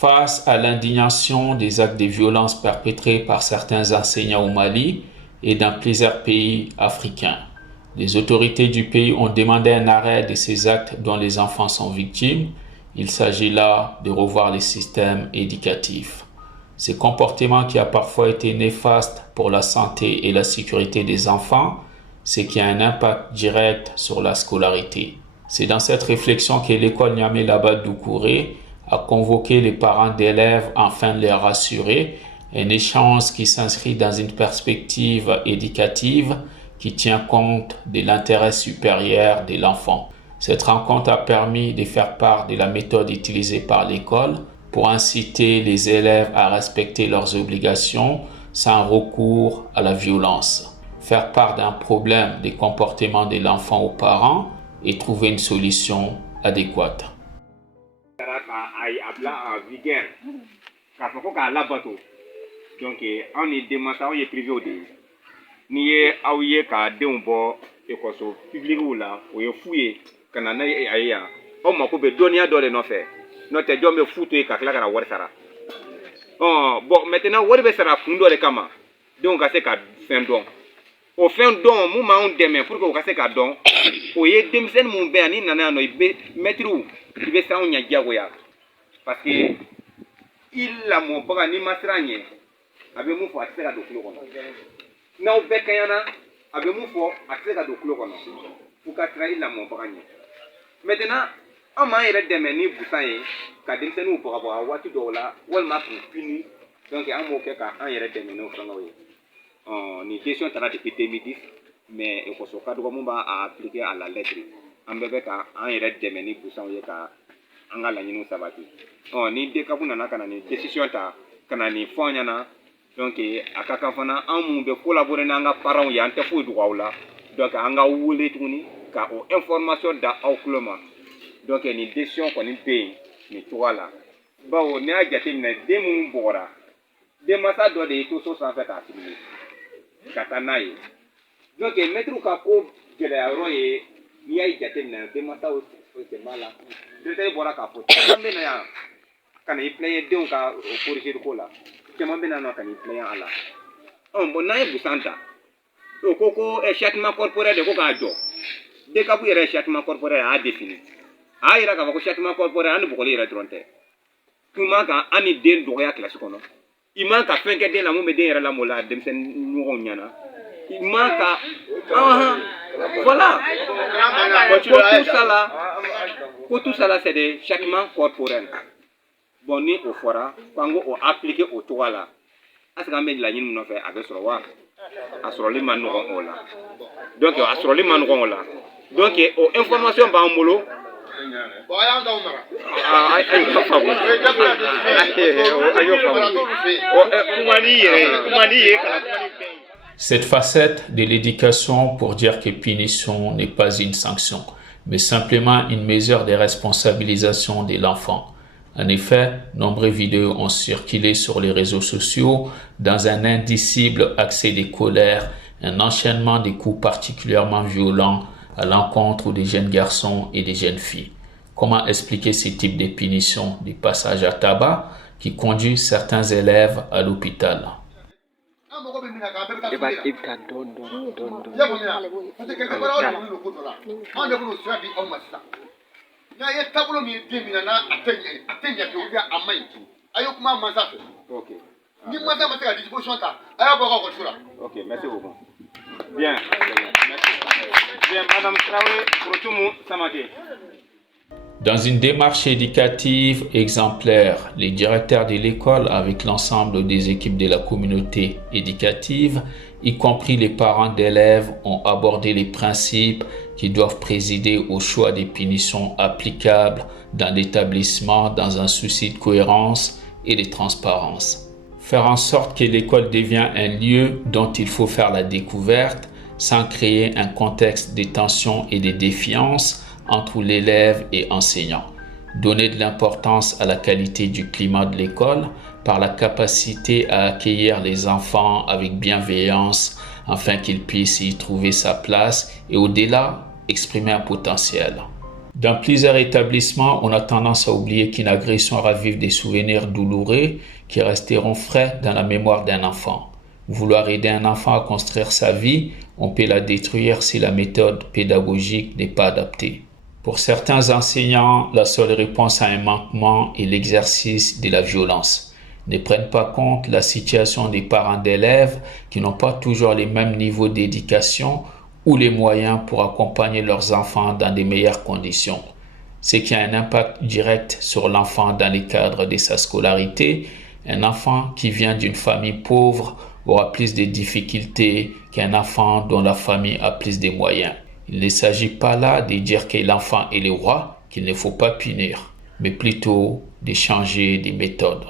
Face à l'indignation des actes de violence perpétrés par certains enseignants au Mali et dans plusieurs pays africains, les autorités du pays ont demandé un arrêt de ces actes dont les enfants sont victimes. Il s'agit là de revoir les systèmes éducatifs. Ce comportement qui a parfois été néfaste pour la santé et la sécurité des enfants, ce qui a un impact direct sur la scolarité. C'est dans cette réflexion que l'école Niamey Labat Doucouré a convoqué les parents d'élèves afin de les rassurer, un échange qui s'inscrit dans une perspective éducative qui tient compte de l'intérêt supérieur de l'enfant. Cette rencontre a permis de faire part de la méthode utilisée par l'école pour inciter les élèves à respecter leurs obligations sans recours à la violence, faire part d'un problème des comportements de l'enfant aux parents et trouver une solution adéquate. Donc, on est démontré privé au début. Ni ye aw ye ka denw bɔ ekɔso publique la o ye fu ye ka na n'a ye a ye yan aw mako bɛ dɔnniya dɔ de nɔfɛ n'o tɛ jɔn bɛ fu to yen ka tila ka na wari sara bon maintenant wari bɛ sara kun dɔ de kama denw ka se ka fɛn dɔn o fɛn dɔn mun b'anw dɛmɛ pour que o ka se ka dɔn o ye denmisɛnnin mun bɛ yan n'i nana yan nɔ i bɛ mɛtiriw i bɛ s'anw ɲɛ diyagoya parce que i lamɔbaga n'i ma siran ɲɛ a bɛ mun fɔ a tɛ se ka don tulo kɔnɔ. N'aw bɛɛ kɛɲɛna a bɛ mun fɔ a tɛ se ka don tulo kɔnɔ f'u ka siran i lamɔbaga ɲɛ maintenant an m'an yɛrɛ dɛmɛ ni busan ye ka denmisɛnninw bagabaga waati dɔw la walima k'u puni donc an b'o kɛ k'an yɛrɛ dɛmɛ n'o fɛngɛw ye ni décision taara depuis 2010 mais ekɔso ka dɔgɔ mun b'a appliquer à la lettre an bɛɛ bɛ ka an yɛrɛ dɛmɛ ni busanw ye ka an ka laɲiniw sabati ni DCAP nana ka na ni décision ta ka na nin fɔ an ɲɛna. Donc a ka kan fana an mun bɛ collaborer n'an ka parents ye an tɛ foyi dogo aw la donc an ka wele tuguni ka o information da aw tulo ma donc ni décision kɔni bɛ yen nin cogoya la bawo n'i y'a jateminɛ den minnu bɔgɔra denmansa dɔ de ye to so sanfɛ k'a filmer ka taa n'a ye donc maître ka ko gɛlɛya yɔrɔ ye n'i y'a jateminɛ denmansaw sen b'a la directeur bɔra k'a fɔ caman bɛ na yan ka na i plaigner denw ka corriger ko la. Caman bɛ na nɔ ka n'i plaigner a la bon n'an ye busan ta o ko châtiment corporel de ko k'a jɔ DCAP yɛrɛ châtiment corporel a y'a défini a y'a yira k'a fɔ ko châtiment corporel an ni bugɔli yɛrɛ dɔrɔn tɛ i man kan an ni den dɔgɔya kilasi kɔnɔ i man ka fɛn kɛ den na mun bɛ den yɛrɛ lamɔla denmisɛnnin ɲɔgɔnw ɲɛna i man ka voilà ko tout ça là c'est des châtiments corporels. Bon ni o fɔra k'an ko o appliquer o cogoya la est-ce que an bɛ laɲini min nɔfɛ a bɛ sɔrɔ wa a sɔrɔli ma nɔgɔn o la donc a sɔrɔli ma nɔgɔn o la donc o information b'an bolo. Cette facette de l'éducation pour dire que punition n'est pas une sanction, mais simplement une mesure de responsabilisation de l'enfant. En effet, nombreuses vidéos ont circulé sur les réseaux sociaux dans un indicible accès de colère, un enchaînement de coups particulièrement violents à l'encontre des jeunes garçons et des jeunes filles. Comment expliquer ce type de punition du passage à tabac qui conduit certains élèves à l'hôpital? Ok, merci beaucoup. Bien. Bien, Madame Traoré, Protoumou Samake. Dans une démarche éducative exemplaire, les directeurs de l'école, avec l'ensemble des équipes de la communauté éducative, y compris les parents d'élèves, ont abordé les principes qui doivent présider au choix des punitions applicables dans l'établissement dans un souci de cohérence et de transparence. Faire en sorte que l'école devienne un lieu dont il faut faire la découverte sans créer un contexte de tension et de défiance entre l'élève et enseignant. Donner de l'importance à la qualité du climat de l'école par la capacité à accueillir les enfants avec bienveillance afin qu'ils puissent y trouver sa place et au-delà, exprimer un potentiel. Dans plusieurs établissements, on a tendance à oublier qu'une agression ravive des souvenirs douloureux qui resteront frais dans la mémoire d'un enfant. Vouloir aider un enfant à construire sa vie, on peut la détruire si la méthode pédagogique n'est pas adaptée. Pour certains enseignants, la seule réponse à un manquement est l'exercice de la violence. Ils ne prennent pas compte la situation des parents d'élèves qui n'ont pas toujours les mêmes niveaux d'éducation ou les moyens pour accompagner leurs enfants dans de meilleures conditions, ce qui a un impact direct sur l'enfant dans le cadre de sa scolarité. Un enfant qui vient d'une famille pauvre aura plus de difficultés qu'un enfant dont la famille a plus de moyens. Il ne s'agit pas là de dire que l'enfant est le roi, qu'il ne faut pas punir, mais plutôt de changer de méthode.